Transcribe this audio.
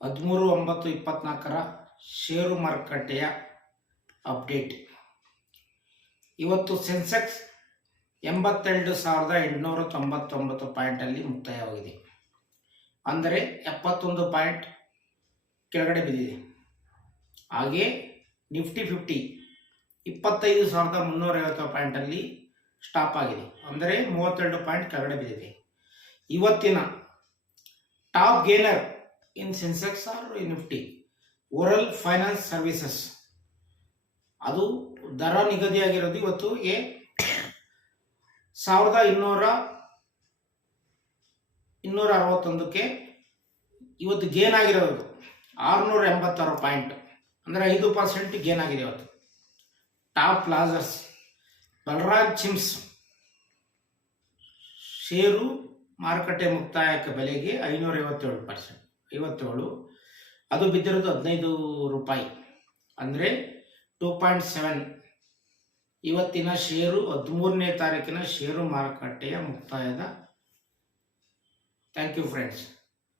13/9/24 ಷೇರು ಮಾರುಕಟ್ಟೆಯ ಅಪ್ಡೇಟ್. ಇವತ್ತು ಸೆನ್ಸೆಕ್ಸ್ 82,899 ಪಾಯಿಂಟಲ್ಲಿ ಮುಕ್ತಾಯವಾಗಿದೆ. ಅಂದರೆ 71 ಪಾಯಿಂಟ್ ಕೆಳಗಡೆ ಬಿದ್ದಿದೆ. ಹಾಗೆ ನಿಫ್ಟಿ 50 25,350 ಪಾಯಿಂಟಲ್ಲಿ ಸ್ಟಾಪ್ ಆಗಿದೆ. ಅಂದರೆ 32 ಪಾಯಿಂಟ್ ಕೆಳಗಡೆ ಬಿದ್ದಿದೆ. ಇವತ್ತಿನ top gainer in Sensex or Nifty ಓರಲ್ ಫೈನಾನ್ಸ್ ಸರ್ವಿಸಸ್. ಅದು ದರ ನಿಗದಿಯಾಗಿರೋದು ಇವತ್ತಿಗೆ 1,261ಕ್ಕೆ ಇವತ್ತು ಗೇನ್ ಆಗಿರೋದು 686 ಪಾಯಿಂಟ್, ಅಂದರೆ 5% ಗೇನ್ ಆಗಿದೆ ಇವತ್ತು. ಟಾಪ್ ಪ್ಲಾಜರ್ಸ್ ಬಲರಾಜ್ ಚಿಮ್ಸ್ ಷೇರು ಮಾರುಕಟ್ಟೆ ಮುಕ್ತಾಯಕ್ಕೆ ಬೆಲೆಗೆ 557%, ಅದು ಬಿದ್ದಿರೋದು 15 ರೂಪಾಯಿ, ಅಂದರೆ 2.7. ಇವತ್ತಿನ ಷೇರು 13ನೇ ತಾರೀಕಿನ ಷೇರು ಮಾರುಕಟ್ಟೆಯ ಮುಕ್ತಾಯದ. Thank you friends.